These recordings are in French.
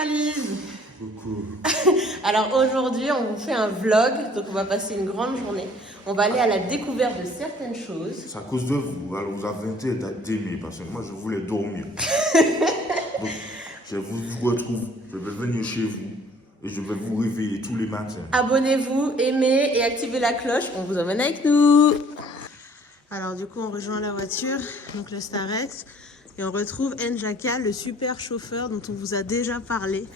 Alice. Coucou. Alors aujourd'hui, on vous fait un vlog, donc on va passer une grande journée. On va aller à la découverte de certaines choses. C'est à cause de vous. Alors vous avez intérêt d'aimer parce que moi je voulais dormir. Donc je vous retrouve, je vais venir chez vous et je vais vous réveiller tous les matins. Abonnez-vous, aimez et activez la cloche. On vous emmène avec nous. Alors du coup, on rejoint la voiture, donc le Starex, et on retrouve Njaka, le super chauffeur dont on vous a déjà parlé.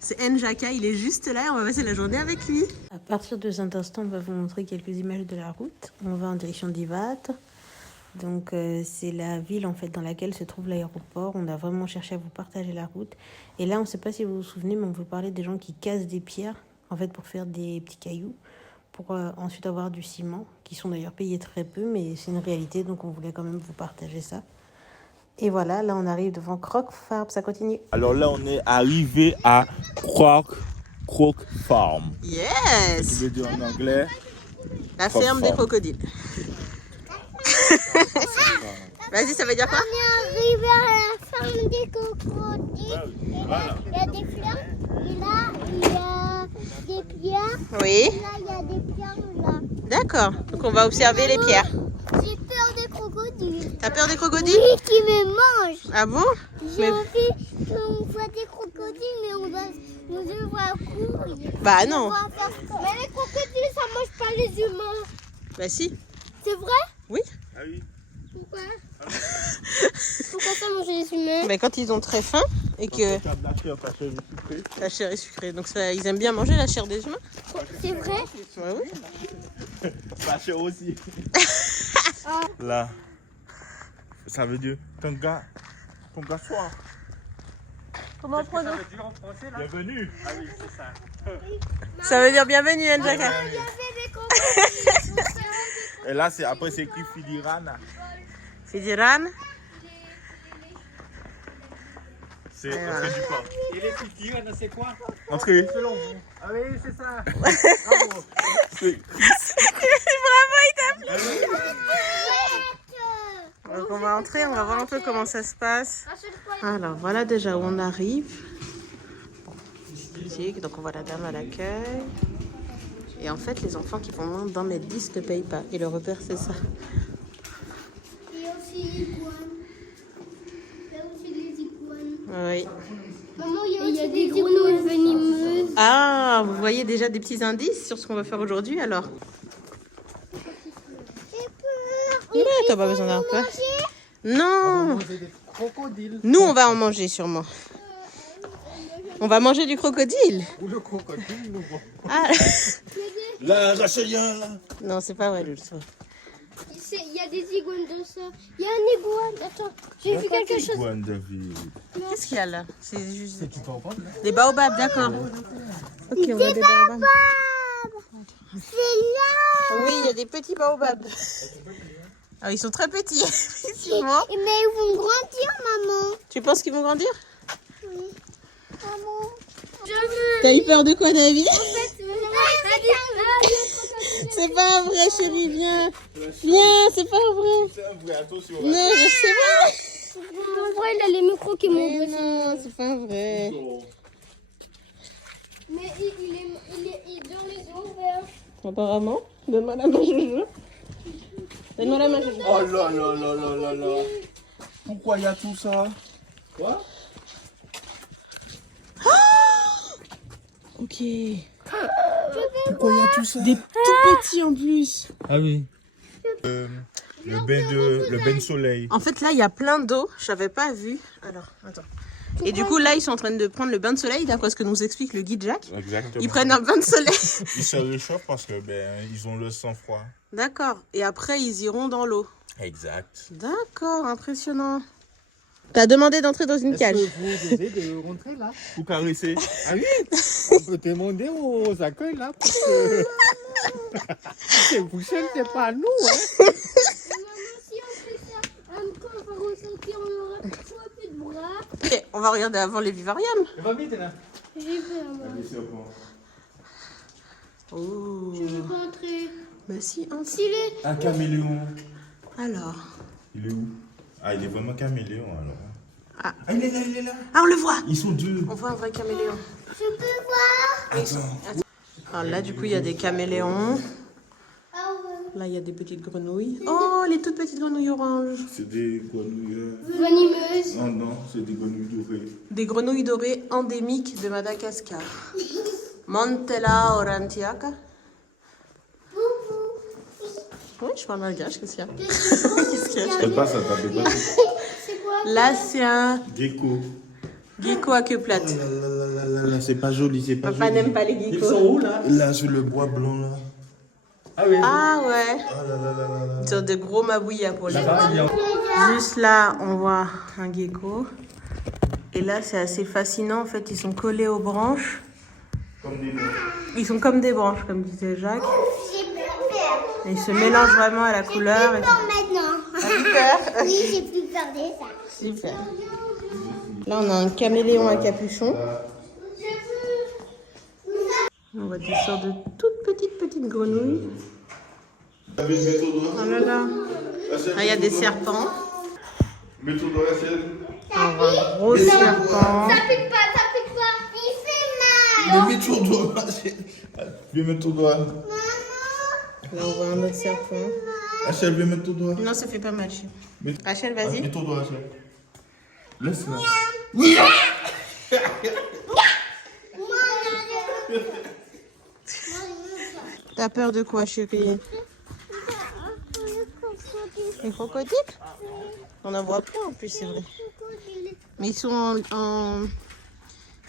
C'est Njaka, il est juste là et on va passer la journée avec lui. À partir de cet instant, on va vous montrer quelques images de la route. On va en direction d'Ivat. Donc c'est la ville en fait dans laquelle se trouve l'aéroport. On a vraiment cherché à vous partager la route. Et là, on ne sait pas si vous vous souvenez, mais on vous parlait des gens qui cassent des pierres en fait pour faire des petits cailloux, pour ensuite avoir du ciment, qui sont d'ailleurs payés très peu, mais c'est une réalité, donc on voulait quand même vous partager ça. Et voilà, là on arrive devant Croc Farm, ça continue. Alors là, on est arrivé à Croc Farm. Yes. Tu veux dire en anglais? La Croc ferme des Farm. crocodiles. Vas-y, ça veut dire quoi? On est arrivé à la ferme des crocodiles. Il y a des fleurs. Et là, il y a des pierres. Oui. Et là, il y a des pierres là. D'accord, donc on va observer les pierres. J'ai peur des crocodiles. T'as peur des crocodiles? Oui, qui me mangent. Ah bon? J'ai Mais- envie qu'on voit des crocodiles, mais on devra courir. Bah non. Mais les crocodiles, ça mange pas les humains. Bah si. C'est vrai? Oui. Ah oui. Pourquoi? Pourquoi ça mange les humains? Mais quand ils ont très faim et que la chair est sucrée, donc ça, ils aiment bien manger la chair des humains. C'est vrai? Ouais, oui. La chair aussi. Là, ça veut dire ton gars soir. Comment on Ça veut dire en français là? Bienvenue. Ah oui, c'est ça. Ça veut dire bienvenue, Njaka. Il y avait des crocodiles. Et là, après, c'est écrit filigrane. Fidiran. C'est entrée du port. Et les petits, c'est quoi? Entrée. Selon vous. Ah oui, c'est ça. Bravo. Bravo, il t'a plu. Donc on va entrer, on va voir un peu comment ça se passe. Alors voilà déjà où on arrive. Bon, musique, donc on voit la dame à l'accueil. Et en fait, les enfants qui vont dans mes 10 ne payent pas. Et le repère, c'est ça. Il y a aussi les iguanes. Il y a aussi les iguanes. Oui. Maman, il y a des grenouilles venimeuses. Ah, vous voyez déjà des petits indices sur ce qu'on va faire aujourd'hui alors? J'ai peur. Non, t'as pas besoin d'avoir peur. Non. Manger des crocodiles. Nous, on va en manger sûrement. On va manger du crocodile. Ou le crocodile, nous. Ah. Là, Rachelien, là. Non, c'est pas vrai, Jules. Il y a des iguanes dans ça. Il y a un iguane. Attends, j'ai vu quelque chose. Iguane de ville. Qu'est-ce qu'il y a là? C'est juste Tu t'en rends là? des baobabs, d'accord. Ok, on va des baobabs. C'est là. Oui, il y a des petits baobabs. Ah, ils sont très petits, effectivement. Mais ils vont grandir, maman. Tu penses qu'ils vont grandir? Oui. Maman. Je veux. T'as eu peur de quoi, David? C'est C'est pas vrai, chérie, viens. Viens, c'est pas vrai. C'est un vrai, attention. Non, je sais pas. En vrai, il a les micros qui Mais m'ont non, c'est pas vrai. Mais il est dans les eaux vertes. Apparemment. Donne-moi la main, Jojo. Donne-moi la main, Jojo. Oh là là là là là là. Pourquoi il y a tout ça? Quoi? Ok. Pourquoi il y a tout ça? Des tout petits en plus. Ah oui. Le bain de soleil. En fait, là, il y a plein d'eau. Je n'avais pas vu. Alors, attends. Et du coup, là, ils sont en train de prendre le bain de soleil, d'après ce que nous explique le guide Jacques. Exactement. Ils prennent un bain de soleil. Ils se réchauffent parce que ils ont le sang froid. D'accord. Et après, ils iront dans l'eau. Exact. D'accord, impressionnant. T'as demandé d'entrer dans une cage. Est-ce que vous devez de rentrer là? Pour caresser. Ah oui? On peut demander aux accueils là. Parce que... C'est vous seul, c'est pas nous. Hein. Maman, si on fait ça, quand on va ressentir, on aura un peu de bras. Ok, on va regarder avant les vivariums. Va vite là. J'ai peur, maman. Oh. Je veux pas entrer. Bah si, hein. S'il est... Un caméléon. Alors. Il est où? Ah, il est vraiment caméléon alors. Ah, il est là, il est là. Ah, on le voit. Ils sont deux. On voit un vrai caméléon. Je peux voir. Attends. Alors là, du coup, il y a des caméléons. Ah ouais. Là, il y a des petites grenouilles. Oh, les toutes petites grenouilles oranges. C'est des grenouilles. Venimeuse. Non, non, c'est des grenouilles dorées. Des grenouilles dorées endémiques de Madagascar. Montella aurantiaca. Oui, je parle malgache, qu'est-ce qu'il y a? Qu'est-ce qu'il y a? Je passe à ta bébé. C'est quoi? Là, c'est un Gecko. gecko à queue plate. Là, c'est pas joli, c'est pas Papa joli. n'aime pas les geckos. Là, sur le bois blanc, là. Ah ouais. Oh là là là là là. Ils ont de gros mabouillas pour les voir. Juste là, on voit un gecko. Et là, c'est assez fascinant. En fait, ils sont collés aux branches. Comme des mots. Ils sont comme des branches, comme disait Jacques. J'ai plus peur. Et ils se mélangent vraiment à la couleur. J'ai plus peur maintenant. Super. Oui, j'ai plus peur de ça. Super. Là, on a un caméléon à capuchon. On voit des sortes de toutes petites grenouilles. Mets ton doigt. Oh là là. Là, il y a des serpents. Mets ton doigt, Rachel. On voit un gros serpent. Ça pique pas. Il fait mal. Mets ton doigt, Rachel. Viens mettre ton doigt. Là, on voit un autre serpent. Rachel, viens mettre ton doigt. Non, ça fait pas mal. Mets- Rachel, vas-y. Mets ton doigt, Rachel. Laisse-la. T'as peur de quoi, chérie? Les crocodiles? On en voit plein en plus, c'est vrai. Mais ils sont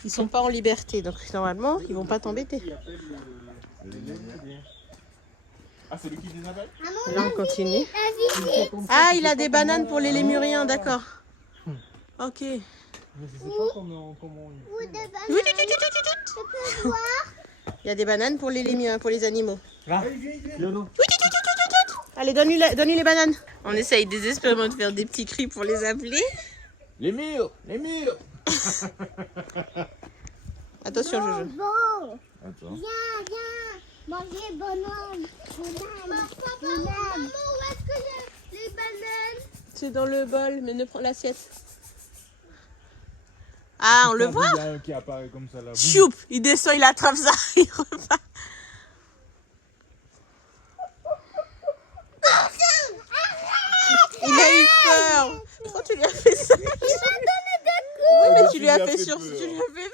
ils sont pas en liberté, donc normalement, ils vont pas t'embêter. Ah, c'est lui qui les appelle? Là, on continue. Ah, il a des bananes pour les lémuriens, d'accord. Ok. Mais je sais pas comment Oui, il y a des bananes pour les lémuriens, pour les animaux. Là, Léono. Allez, donne-lui les bananes. On essaye désespérément de faire des petits cris pour les appeler. Les murs! Les murs! Attention, Jojo. Bon, Attends. viens. Manger bonhomme. Maman, où est-ce que j'ai les bananes? C'est dans le bol, mais ne prends l'assiette. Ah, on le voit? Il y a un qui apparaît comme ça là. Choup, il descend, il attrape ça, il repart. Il a eu peur. Pourquoi tu lui as fait ça? Oui, mais tu lui as fait sur... Tu lui as fait...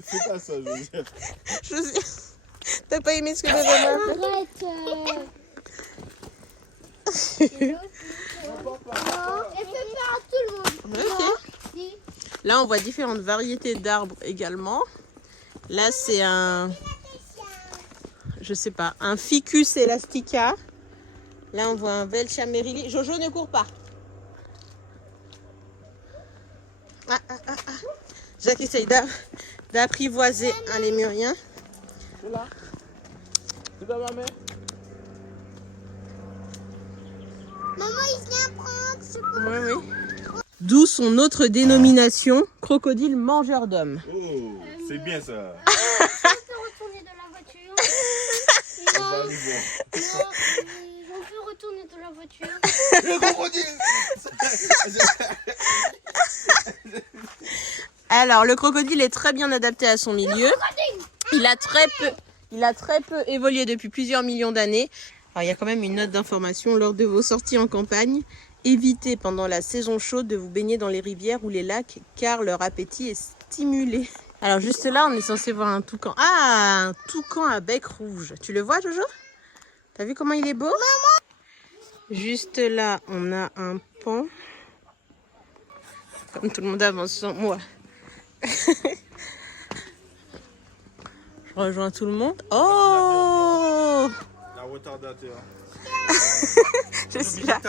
C'est pas ça, Joseph. Joseph, t'as pas aimé ce que j'avais fait? Arrête. Elle fait peur à tout le monde. Ok. Là, on voit différentes variétés d'arbres également. Là, c'est un... Je sais pas, un Ficus elastica. Là, on voit un Velchamerili. Jojo, ne cours pas. Jacques essaye d'apprivoiser un lémurien. C'est là. C'est dans ma main. Maman, il vient prendre. Je peux... Oui. D'où son autre dénomination, crocodile mangeur d'hommes. Oh, c'est bien ça. On peut retourner dans la voiture. On va aller voir. Non, on peut retourner dans la voiture. Le crocodile. Alors, le crocodile est très bien adapté à son milieu. Il a très peu évolué depuis plusieurs millions d'années. Alors, il y a quand même une note d'information lors de vos sorties en campagne. Évitez pendant la saison chaude de vous baigner dans les rivières ou les lacs car leur appétit est stimulé. Alors juste là, on est censé voir un toucan. Ah, un toucan à bec rouge. Tu le vois, Jojo? T'as vu comment il est beau? Maman! Juste là, on a un paon. Comme tout le monde avance sans moi. Je rejoins tout le monde. Oh! La retardateur. Je suis là.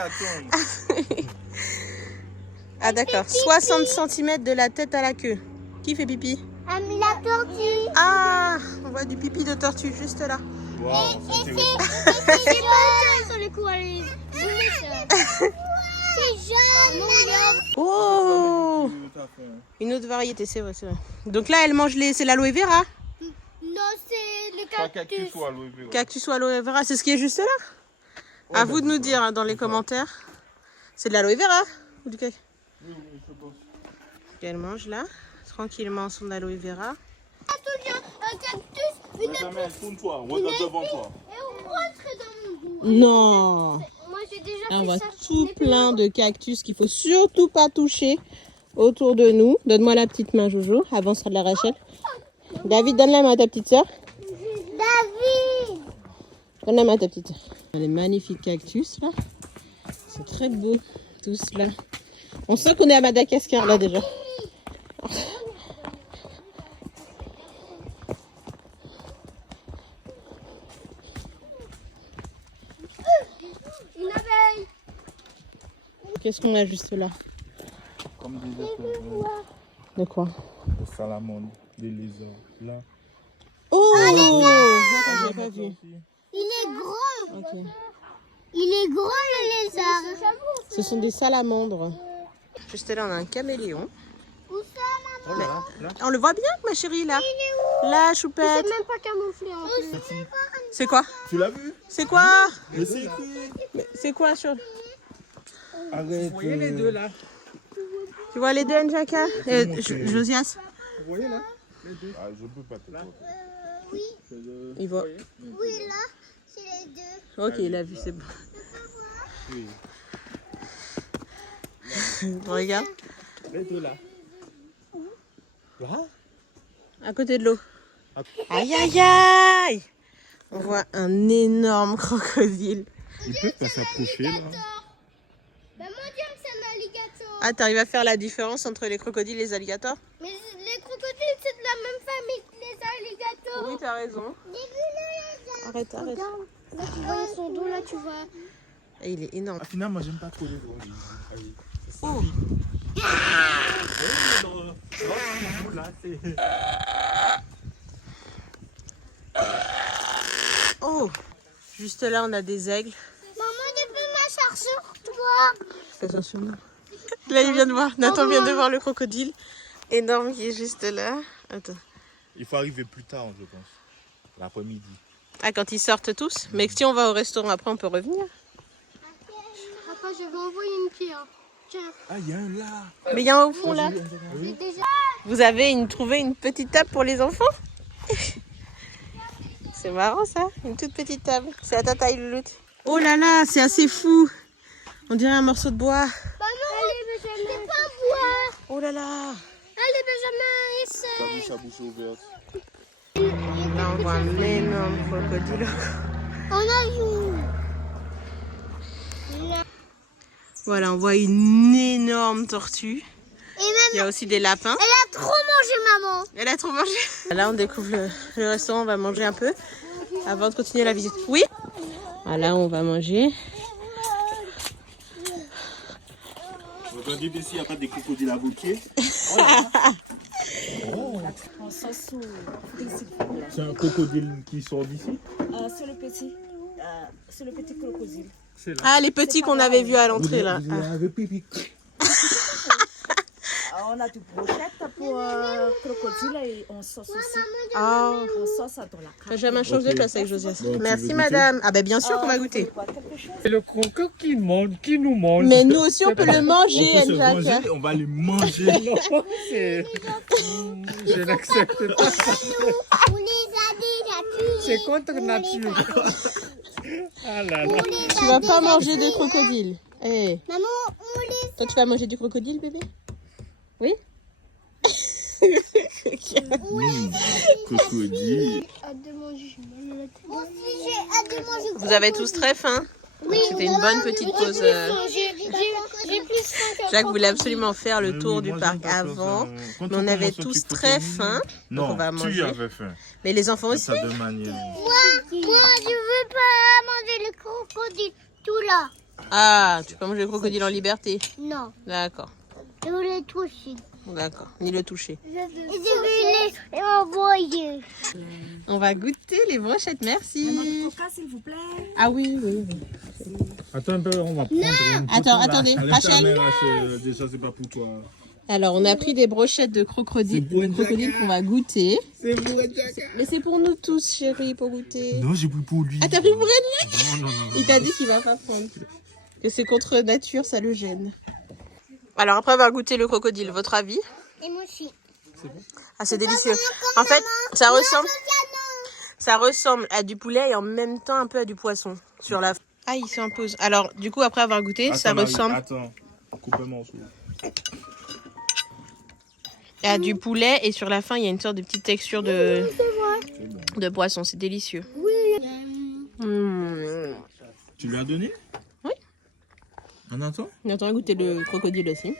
Ah d'accord, 60 cm de la tête à la queue. Qui fait pipi? La tortue. Ah, on voit du pipi de tortue juste là. Wow, C'est jaune sur le cou. C'est jaune. Oh, une autre variété, c'est vrai, c'est vrai. Donc là, elle mange c'est l'aloe vera. Non, c'est le Pas cactus. cactus ou aloe vera. Cactus ou aloe vera, c'est ce qui est juste là. À vous de nous dire dans les commentaires. C'est de l'aloe vera ou du cactus? Elle mange là, tranquillement son aloe vera. Un cactus, une Benjamin, tourne-toi, regarde devant toi. et on rentre dans mon goût. Non. Moi j'ai déjà Là, on fait voit ça. tout plein de cactus qu'il faut surtout pas toucher autour de nous. Donne-moi la petite main, Jojo. Avance de la Rachel. David, donne la main à ta petite sœur. David. Donne la main à ta petite sœur. Les magnifiques cactus là. C'est très beau, tous là. On sent qu'on est à Madagascar là déjà. Une abeille. Qu'est-ce qu'on a juste là? Comme des êtres, De quoi? des salamandres, des lézards. Là. Oh, d'accord, j'ai pas vu. Il est grand. Ok. Il est grand le lézard. Ce sont des salamandres. Juste là, on a un caméléon. Où ça, maman? Oh là, là. On le voit bien, ma chérie, là. Là, choupette. C'est même pas camouflé en plus. C'est quoi? Tu l'as vu? C'est quoi? Mais c'est écrit. Mais c'est quoi sur... Arrête. Vous voyez les deux là? Tu vois les deux, Njaka? Josias? Vous voyez là? Ah, je peux pas te Oui, Il voit. oui, là, c'est les deux. Ok, il a vu, c'est bon. Oui. Regarde, Les deux là. Là? à côté de l'eau. Aïe, aïe, aïe! On voit un énorme crocodile. Il peut pas s'approcher là. Ben moi, je dirais que c'est un alligator. Ah, t'arrives à faire la différence entre les crocodiles et les alligators? Mais les crocodiles, c'est de la même famille que les alligators. Oui, t'as raison. J'ai vu le lézard. Arrête, arrête. Regarde, là, tu vois son dos, là, tu vois. Et il est énorme. Ah, finalement, j'aime pas trop les gros. Allez. Oh! Là, c'est. Oh! Juste là, on a des aigles. Maman, tu peux m'asseoir sur toi. Fais attention. Là, il vient de voir. Nathan vient de voir le crocodile énorme qui est juste là. Attends. Il faut arriver plus tard, je pense. L'après-midi. Ah, quand ils sortent tous? Mais si on va au restaurant après, on peut revenir. Papa, je vais envoyer une pierre. Tiens, Ah, il y a un là. Mais il y a un au fond là. j'ai déjà. Vous avez trouvé une petite table pour les enfants? C'est marrant ça, une toute petite table. C'est à ta taille, Louloute. Oh là là, c'est assez fou. On dirait un morceau de bois. Allez, Benjamin. C'est pas bois. Oh là là. Allez, Benjamin, T'as vu essaye. sa bouche ouverte. Là, on voit un énorme crocodile. On a vu. Voilà, on voit une énorme tortue. Et même, Il y a aussi des lapins. elle a trop mangé, maman. Elle a trop mangé. Là, on découvre le restaurant. On va manger un peu avant de continuer la visite. Oui. Voilà, on va manger. Regardez ici, il n'y a pas des crocodiles à vos pieds. C'est un crocodile qui sort d'ici. C'est le petit crocodile. Ah, les petits qu'on avait vus à l'entrée là. Vous avez pipi. On a du brochette pour crocodile et on sauce aussi. Ah. On sauce dans la crème. Benjamin, change de place avec Josias. Bon, tu Merci veux madame. Ah ben bien sûr qu'on va goûter. Quoi, quelque chose? C'est le croco qui mange, qui nous mange. Mais nous aussi on peut le On manger, peut se Njaka. manger, on va les manger. Non, c'est. Je n'accepte pas. On les a déjà tués. C'est contre nature. Ah là là. Tu vas pas manger des crocodiles. Eh, Maman, on les toi tu vas manger du crocodile bébé? Oui. Crocodile. hâte de manger. Moi aussi, j'ai hâte de manger. Vous avez tous très faim? Oui, C'était une bonne petite pause. J'ai plus faim que Jacques voulait absolument faire le Mais tour oui, du moi, parc j'aime pas faire avant. ça. Quand Mais on on avait commence un tous petit très crocodile- faim. Non, on va tu manger. avais faim. Mais les enfants De aussi? ta deux manières. Moi, je veux pas manger le crocodile. Tout là. Ah, tu peux manger le crocodile en liberté. Non, D'accord, je veux les toucher. d'accord. Ni le toucher. Et je vais les envoyer. On va goûter les brochettes, merci. Coca, s'il vous plaît. Ah oui, oui. Attends un peu, on va prendre une photo, Attends, là. attendez, Allez, Rachel. fermez, Rachel. Déjà, c'est pas pour toi. Alors, on a pris des brochettes de crocodile, qu'on va goûter. C'est pour Jacka. Mais c'est pour nous tous, chérie, pour goûter. Non, j'ai pris pour lui. Ah, t'as pris pour elle? Non, non, non. Il t'a dit qu'il va pas prendre. Que c'est contre nature, ça le gêne. Alors, après avoir goûté le crocodile, votre avis? Et moi aussi. Ah, c'est délicieux. En fait, ça ressemble à du poulet et en même temps un peu à du poisson sur la. Ah, il s'impose. Alors, du coup, après avoir goûté, ça ressemble Attends, coupe un morceau. à du poulet et sur la fin, il y a une sorte de petite texture de poisson. C'est délicieux. Mmh. Tu lui as donné? Oui. Nathan? Nathan a goûté le crocodile aussi.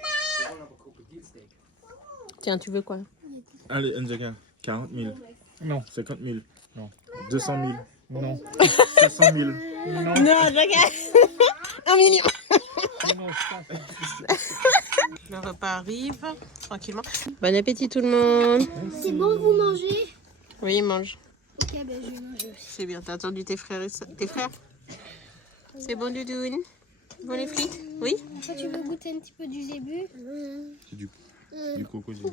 Tiens, tu veux quoi? Allez, Njaka, 40 000. Non. 50 000. Non. 200 000. Non. 700 000. Non. Non, Jacques. 1 million. Non, Le repas arrive tranquillement. Bon appétit tout le monde. C'est bon, vous mangez? Oui, mange. Ok, ben je vais manger aussi. C'est bien. T'as attendu tes frères et tes frères? C'est bon, Doudoune? Bon les frites? Oui. Toi, tu veux goûter un petit peu du début? C'est du crocodile.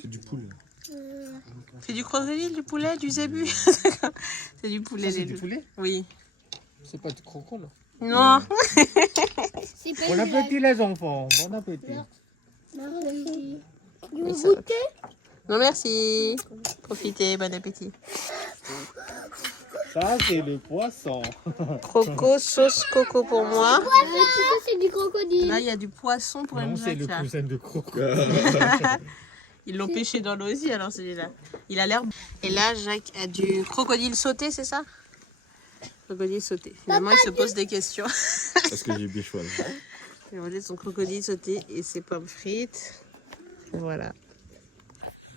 C'est du poulet. C'est du crocodile, du poulet, du zébu. C'est du poulet. c'est les du deux. poulet? Oui. C'est pas du croco là. Non. C'est pas Bon appétit les enfants, bon appétit. Merci. Tu Mais veux ça- goûter? Non merci. Profitez, bon appétit. Ça c'est le poisson. Croco, sauce coco pour moi. Tu sais, c'est du crocodile. Là, il y a du poisson pour Non, c'est le Njaka. cousin de croco. Ils l'ont pêché dans l'eau aussi, alors celui-là. Il a l'air. Et là, Jacques a du crocodile sauté, c'est ça? Crocodile sauté. Finalement, il se pose des questions. Est-ce que j'ai bien choisi? Il a mangé son crocodile sauté et ses pommes frites. Voilà.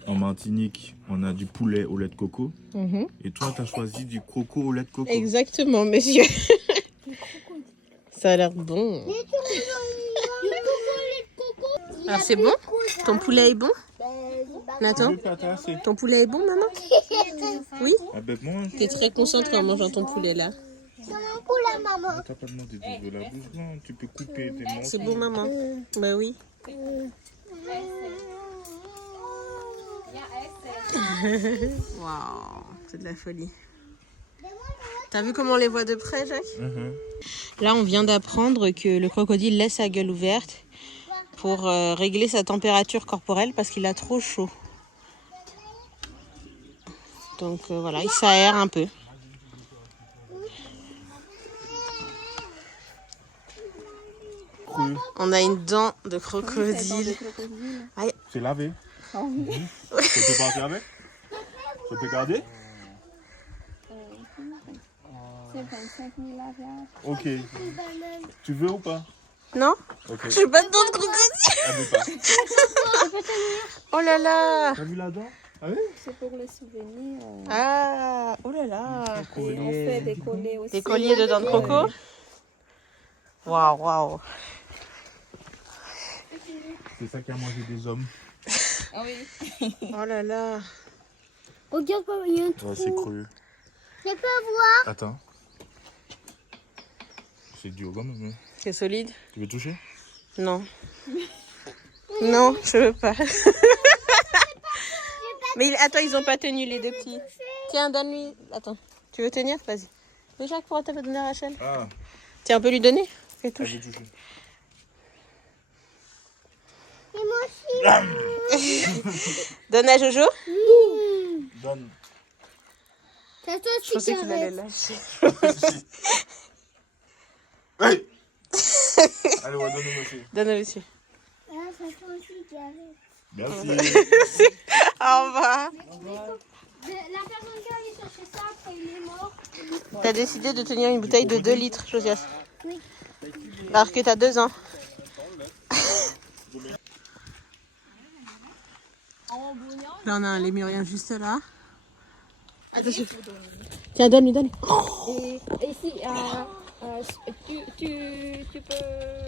En Martinique, on a du poulet au lait de coco. Et toi, tu as choisi du croco au lait de coco. Exactement, monsieur. Ça a l'air bon. Alors, c'est bon? Ton poulet est bon? Nathan? Ton poulet est bon, maman? Oui? Ah ben moi, T'es très concentré en mangeant ton poulet là. C'est mon poulet, maman. t'as pas demandé de la bouche blanche. Tu peux couper tes morceaux. C'est bon, maman? Bah oui. Waouh, c'est de la folie. T'as vu comment on les voit de près, Jacques? Là, on vient d'apprendre que le crocodile laisse sa gueule ouverte pour régler sa température corporelle parce qu'il a trop chaud. Donc voilà, il s'aère un peu. On a une dent de crocodile. C'est lavé. Je peux partir avec? Je peux garder? C'est 25 000 à faire. Ok. Tu veux ou pas? Non? Ok. J'ai pas de dent de crocodile. Elle veut pas. Oh là là. T'as vu la dent? Ah oui? C'est pour les souvenirs. Ah, oh là là. Et on fait des collets aussi. Des colliers de dents de croco? Waouh, waouh. C'est ça qui a mangé des hommes. Ah oui. Oh là là. Regarde, papa, il y a un trou. Ouais, c'est cru. Je peux voir. Attends. C'est dur quand même. Hein. C'est solide? Tu veux toucher? Non. Non, je veux pas. Mais attends, ils ont pas tenu les deux petits. Tiens, donne-lui. Attends, tu veux tenir? Vas-y. Mais Jacques, pourquoi t'as pas donné à Rachel? Ah, Tiens, on peut lui donner? Fais elle touche. veut toucher. Et moi aussi. Donne à Jojo? Donne. C'est toi Je pensais qui qu'il allait t'arrêtes. lâcher. Hey! Allez, ouais, donne-nous monsieur. Donne à monsieur. Ah, c'est toi aussi qui arrête. Merci. Au revoir. La personne qui allait chercher ça, après il est mort. T'as décidé de tenir une bouteille de 2 litres, Josias. Oui. Alors que t'as 2 ans. Là, on a un lémurien juste là. Attention. Tiens, donne-lui, donne-lui. Et ici, tu peux...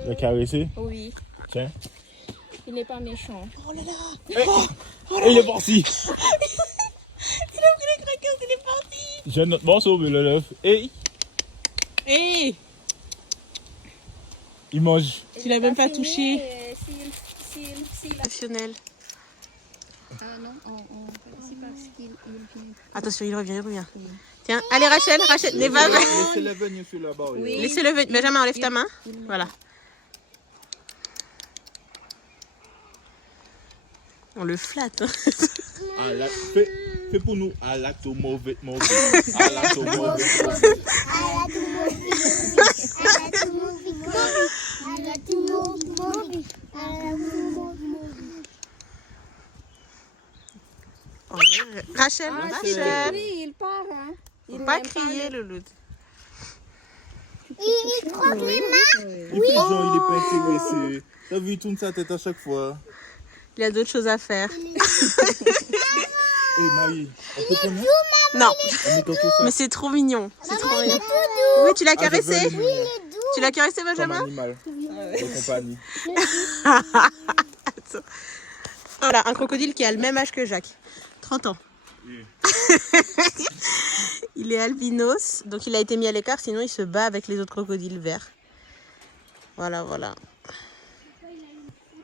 La caresser? Oui, Tiens. il n'est pas méchant. Et il est parti. Il a pris les crackers, il est parti. J'ai notre morceau, mais le lève. Hey! Hé, Il mange. tu l'as même pas touché. S'il... Exceptionnel. Ah non, c'est parce qu'il vient. Attention, il revient. Tiens, allez Rachel, les vagues. Laissez-le venir sur la barre. Oui. Laissez-le venir. Benjamin, enlève ta main. Voilà. On le flatte. Hein. Fais pour nous. À la to mauvais. À la to mauvais. Rachel, Rachel. Oui, il part. Hein. Faut pas crier, Louloute. Il frotte les mains. Et puis Jean, il est pas intéressé. T'as vu, il tourne sa tête à chaque fois. Il y a d'autres choses à faire. Eh Marie, on peut prendre Non, on met ton chauffeur. mais c'est trop mignon. C'est trop mignon. Oui, tu l'as caressé. Tu l'as caressé, Comme Benjamin? animal de compagnie. Voilà, un crocodile qui a le même âge que Jacques. 30 ans. Il est albinos, donc il a été mis à l'écart, sinon il se bat avec les autres crocodiles verts. Voilà, voilà.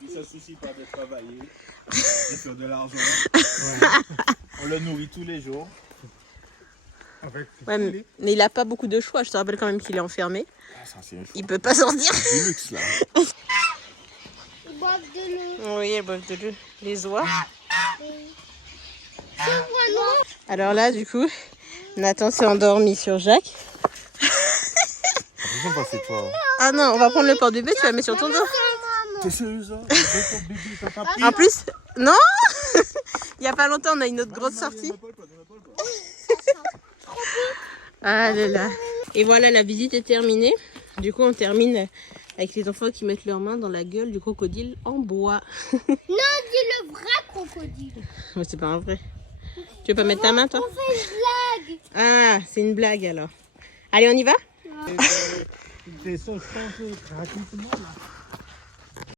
Il ne se soucie pas de travailler, de faire de l'argent. On le nourrit tous les jours. Ouais, mais il a pas beaucoup de choix. Je te rappelle quand même qu'il est enfermé. Ah, ça, c'est un Il peut pas sortir. du luxe là. Ils boivent de l'eau. Oui, elles boivent de l'eau. Les oies. C'est vraiment. Alors là, du coup, Nathan s'est endormi sur Jacques. Attention, pas c'est toi. Ah non, on va prendre le porte-bébé, tu vas le mettre sur ton dos. T'es sérieuse hein? Ton bébé, t'as pas pris. En plus, non. Il y a pas longtemps, on a une autre grosse sortie. Ah là là. Et voilà, la visite est terminée. Du coup, on termine avec les enfants qui mettent leurs mains dans la gueule du crocodile en bois. Non, dis le vrai crocodile. Mais c'est pas un vrai. Tu veux pas mettre ta main, toi? On fait une blague. Ah, c'est une blague alors. Allez, on y va? Ils sont changés gratuitement là.